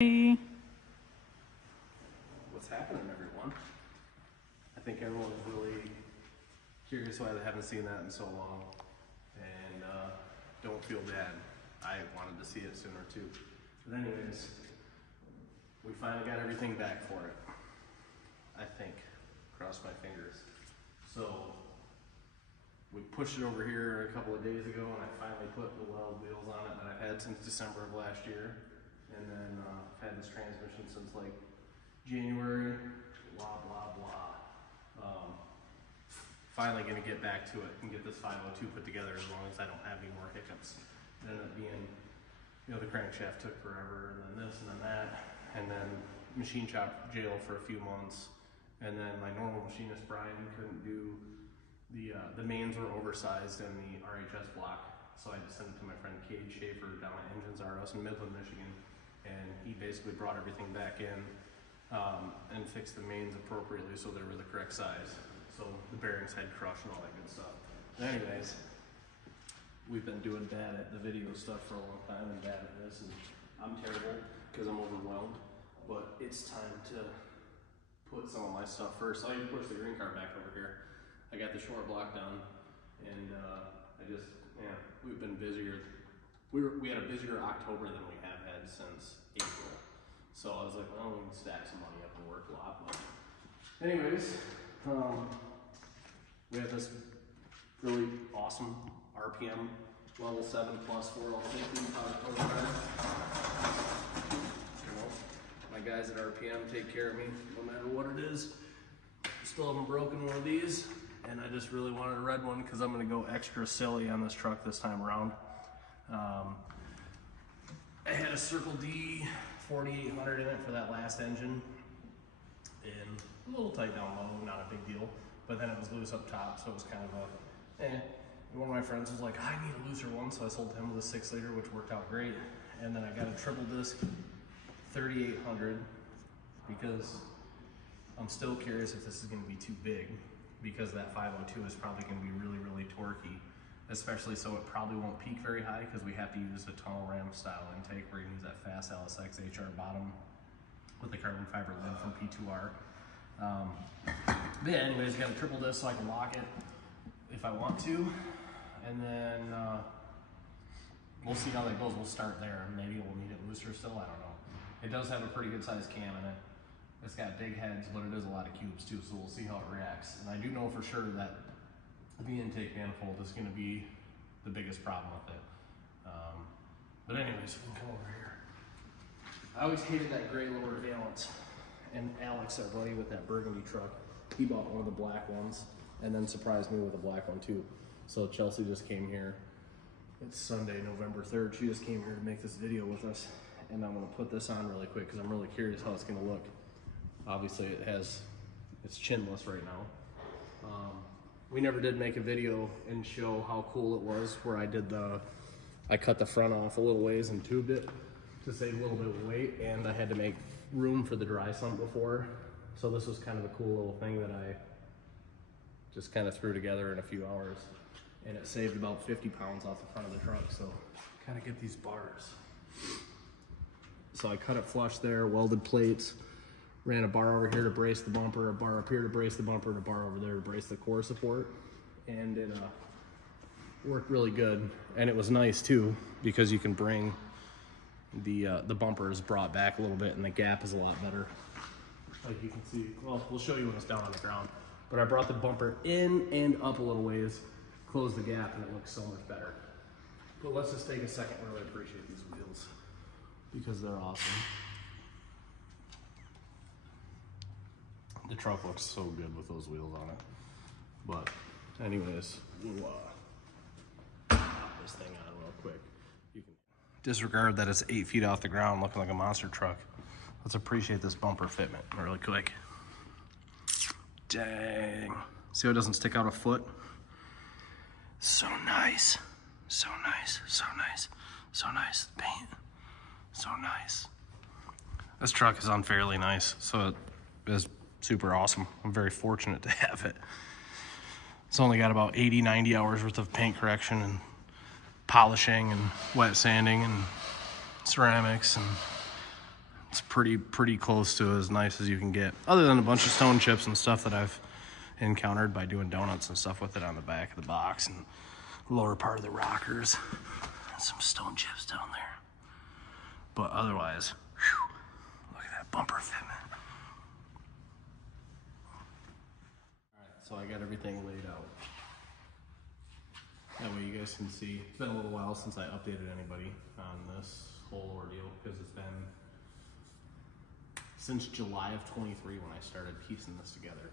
What's happening, everyone? I think everyone's really curious why they haven't seen that in so long, and don't feel bad. I wanted to see it sooner too. But anyways, we finally got everything back for it. I think. Cross my fingers. So we pushed it over here a couple of days ago, and I finally put the weld wheels on it that I've had since December of last year. And then I've had this transmission since like January, blah, blah, blah. Finally gonna get back to it and get this 502 put together as long as I don't have any more hiccups. It ended up being, you know, the crankshaft took forever, and then this and then that, and then machine shop jail for a few months. And then my normal machinist, Brian, couldn't do the mains were oversized in the RHS block. So I just sent it to my friend Cade Schaefer down at Engines R Us in Midland, Michigan. And he basically brought everything back in and fixed the mains appropriately so they were the correct size. So the bearings had crushed and all that good stuff. But anyways, we've been doing bad at the video stuff for a long time and bad at this. And I'm terrible because I'm overwhelmed. But it's time to put some of my stuff first. I need to push the green car back over here. I got the short block done, and we've been busier. We had a busier October than we have had since April. So I was like, well, we can stack some money up and work a lot. But anyways, we have this really awesome RPM level 7 plus 4L50 power program. My guys at RPM take care of me no matter what it is. Still haven't broken one of these, and I just really wanted a red one because I'm going to go extra silly on this truck this time around. I had a Circle D 4800 in it for that last engine, and a little tight down low, not a big deal, but then it was loose up top, so it was kind of a And one of my friends was like, I need a looser one, so I sold him with a 6-liter, which worked out great. And then I got a triple disc 3800 because I'm still curious if this is going to be too big, because that 502 is probably going to be really, really torquey, especially so it probably won't peak very high because we have to use a tunnel ram style intake. We're going to use that fast LSX HR bottom with the carbon fiber lid from P2R. But yeah, anyways, I got a triple disc so I can lock it if I want to, and then we'll see how that goes. We'll start there. Maybe we'll need it looser still, I don't know. It does have a pretty good sized cam in it. It's got big heads, but it is a lot of cubes too, so we'll see how it reacts. And I do know for sure that the intake manifold is going to be the biggest problem with it. But anyways, we can come over here. I always hated that gray lower valance, and Alex, our buddy with that burgundy truck, he bought one of the black ones and then surprised me with a black one too. So Chelsea just came here. It's Sunday, November 3rd. She just came here to make this video with us, and I'm gonna put this on really quick because I'm really curious how it's gonna look. Obviously it's chinless right now. We never did make a video and show how cool it was where I cut the front off a little ways and tubed it to save a little bit of weight, and I had to make room for the dry sump before. So this was kind of a cool little thing that I just kind of threw together in a few hours, and it saved about 50 pounds off the front of the truck. So kind of get these bars. So I cut it flush there, welded plates, ran a bar over here to brace the bumper, a bar up here to brace the bumper, and a bar over there to brace the core support. And it worked really good. And it was nice too, because you can bring the bumper is brought back a little bit, and the gap is a lot better. Like you can see, well, we'll show you when it's down on the ground. But I brought the bumper in and up a little ways, closed the gap, and it looks so much better. But let's just take a second to really appreciate these wheels because they're awesome. The truck looks so good with those wheels on it. But anyways, we'll pop this thing on real quick. You can disregard that it's 8 feet off the ground looking like a monster truck. Let's appreciate this bumper fitment really quick. Dang. See how it doesn't stick out a foot? So nice. So nice. So nice. So nice. The paint. So nice. This truck is unfairly nice, so it is super awesome. I'm very fortunate to have it. It's only got about 80, 90 hours worth of paint correction and polishing and wet sanding and ceramics, and pretty close to as nice as you can get, other than a bunch of stone chips and stuff that I've encountered by doing donuts and stuff with it on the back of the box and lower part of the rockers. Some stone chips down there. But otherwise, whew, look at that bumper fitment. All right, so I got everything laid out. That way you guys can see. It's been a little while since I updated anybody on this whole ordeal, because it's been since July of 23 when I started piecing this together.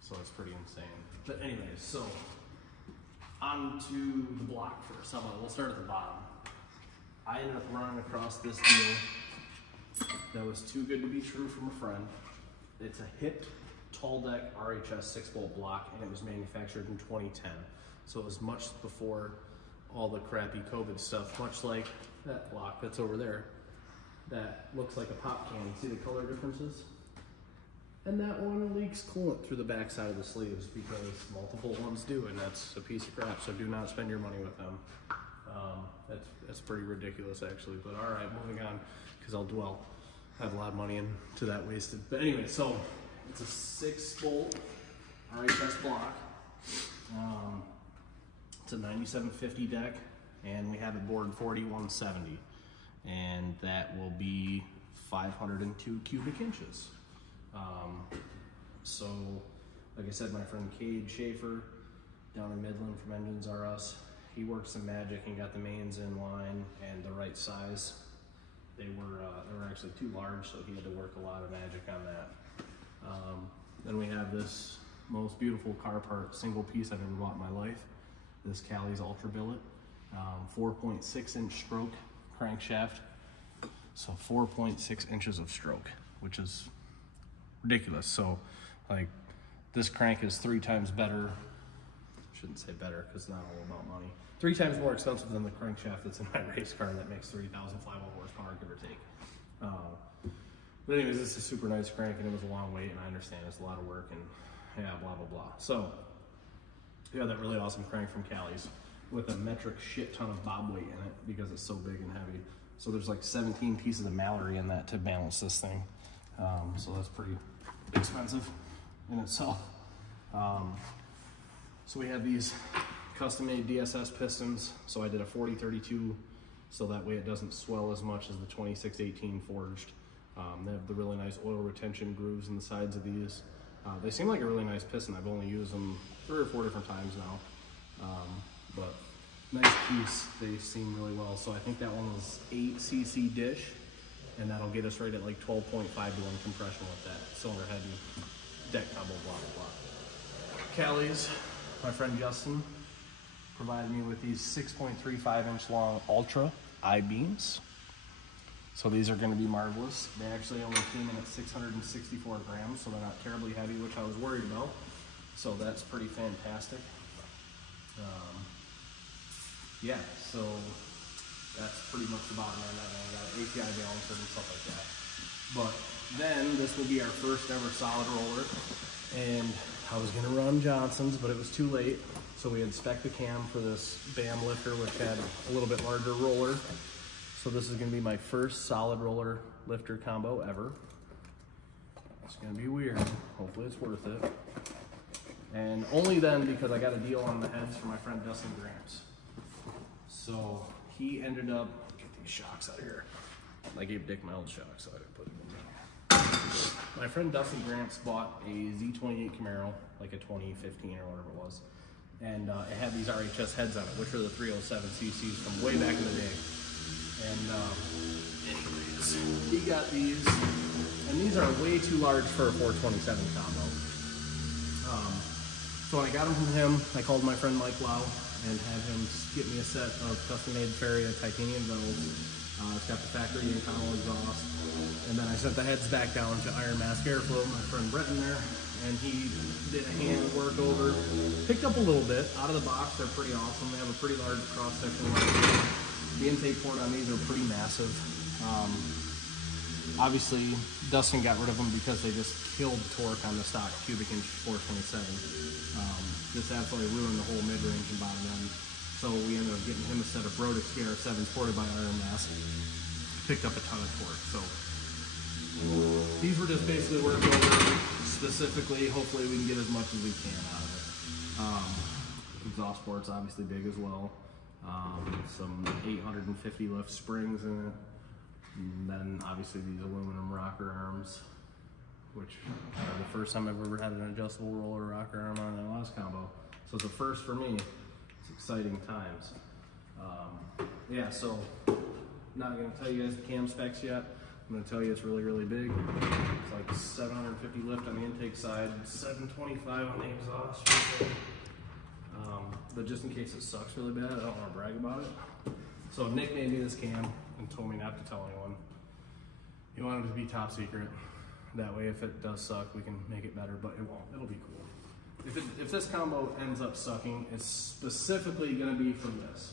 So it's pretty insane. But anyways, so on to the block first. We'll start at the bottom. I ended up running across this deal that was too good to be true from a friend. It's a hipped tall deck RHS 6-bolt block, and it was manufactured in 2010. So it was much before all the crappy COVID stuff, much like that block that's over there. That looks like a pop can. See the color differences? And that one leaks coolant through the back side of the sleeves, because multiple ones do, and that's a piece of crap, so do not spend your money with them. That's pretty ridiculous, actually, but all right, moving on, because I'll dwell. I have a lot of money into that wasted. But anyway, so it's a 6-bolt RHS block. It's a 9750 deck, and we have it bored 4170, and that will be 502 cubic inches. So, like I said, my friend Cade Schaefer down in Midland from Engines R Us, he worked some magic and got the mains in line and the right size. They were actually too large, so he had to work a lot of magic on that. Then we have this most beautiful car part, single piece I've ever bought in my life. This Cali's Ultra Billet, 4.6 inch stroke crankshaft. So 4.6 inches of stroke, which is ridiculous. So like this crank is 3 times better. Shouldn't say better, because it's not all about money. 3 times more expensive than the crankshaft that's in my race car that makes 3,500 horsepower, give or take. But anyways, this is a super nice crank, and it was a long wait, and I understand it's a lot of work, and yeah, blah, blah, blah. So we have that really awesome crank from Cali's with a metric shit ton of bob weight in it, because it's so big and heavy. So there's like 17 pieces of Mallory in that to balance this thing. So that's pretty expensive in itself. So we have these custom-made DSS pistons. So I did a 40-32, so that way it doesn't swell as much as the 26-18 forged. They have the really nice oil retention grooves in the sides of these. They seem like a really nice piston. I've only used them 3 or 4 different times now. But nice piece, they seem really well. So I think that one was 8 cc dish, and that'll get us right at like 12.5 to 1 compression with that cylinder head and deck combo, blah, blah, blah. Cali's, my friend Justin provided me with these 6.35 inch long Ultra I-beams. So these are gonna be marvelous. They actually only came in at 664 grams, so they're not terribly heavy, which I was worried about. So that's pretty fantastic. Yeah, so that's pretty much the bottom end of it. I got an API balancer and stuff like that. But then this will be our first ever solid roller. And I was gonna run Johnson's, but it was too late. So we had spec the cam for this BAM lifter, which had a little bit larger roller. So this is gonna be my first solid roller lifter combo ever. It's gonna be weird. Hopefully it's worth it. And only then, because I got a deal on the heads for my friend Dustin Gramps. So he ended up, get these shocks out of here. I gave Dick my old shocks, so I didn't put them in there. My friend Dustin Gramps bought a Z28 Camaro, like a 2015 or whatever it was. And it had these RHS heads on it, which are the 307 cc's from way back in the day. And anyways, he got these, and these are way too large for a 427 combo. So when I got them from him, I called my friend Mike Lau and had him get me a set of custom-made Feria titanium bells. It's got the factory Inconel exhaust. And then I sent the heads back down to Iron Mask Airflow, my friend Brett in there, and he did a hand work over. Picked up a little bit out of the box. They're pretty awesome. They have a pretty large cross-section. The intake port on these are pretty massive. Obviously, Dustin got rid of them because they just killed torque on the stock cubic inch 427. This absolutely ruined the whole mid-range and bottom end. So we ended up getting him a set of Brodix KR7s ported by Iron Mask. Picked up a ton of torque. So these were just basically worked over specifically. Hopefully we can get as much as we can out of it. Exhaust port's obviously big as well. Some 850 lift springs in it. And then obviously these aluminum rocker arms, which the first time I've ever had an adjustable roller rocker arm on an LS combo. So it's a first for me. It's exciting times. Yeah, so not gonna tell you guys the cam specs yet. I'm gonna tell you it's really, really big. It's like 750 lift on the intake side, 725 on the exhaust. But just in case it sucks really bad, I don't wanna brag about it. So Nick made me this cam and told me not to tell anyone. He wanted it to be top secret. That way if it does suck, we can make it better, but it won't. It'll be cool. If this combo ends up sucking, it's specifically gonna be from this.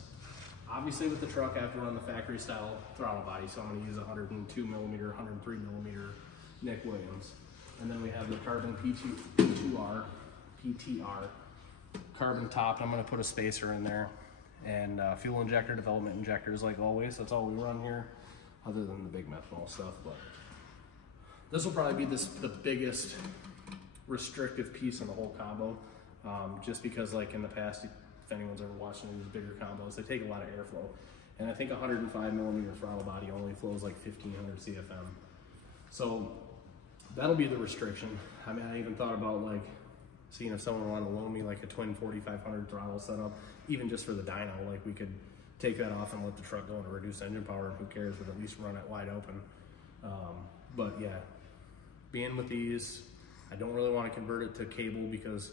Obviously with the truck, I have to run the factory style throttle body, so I'm gonna use 102 millimeter, 103 millimeter Nick Williams. And then we have the carbon PTR carbon top. I'm gonna put a spacer in there. And fuel injector, development injectors, like always. That's all we run here, other than the big methanol stuff. But this will probably be the biggest restrictive piece in the whole combo, just because like in the past, if anyone's ever watched any of these bigger combos, they take a lot of airflow. And I think 105 millimeter throttle body only flows like 1500 CFM. So that'll be the restriction. I mean, I even thought about like seeing if someone wanted to loan me like a twin 4500 throttle setup, even just for the dyno, like we could take that off and let the truck go into reduced engine power, who cares, but at least run it wide open. But yeah, being with these, I don't really want to convert it to cable because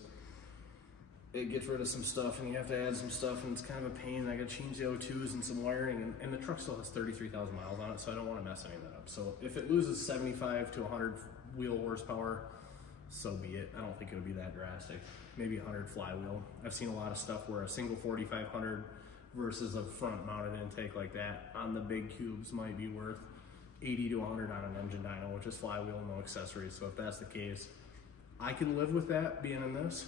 it gets rid of some stuff and you have to add some stuff and it's kind of a pain. I got to change the O2s and some wiring, and the truck still has 33,000 miles on it, so I don't want to mess any of that up. So if it loses 75 to 100 wheel horsepower, so be it. I don't think it'll be that drastic. Maybe 100 flywheel. I've seen a lot of stuff where a single 4500 versus a front mounted intake like that on the big cubes might be worth 80 to 100 on an engine dyno, which is flywheel, no accessories. So if that's the case, I can live with that being in this.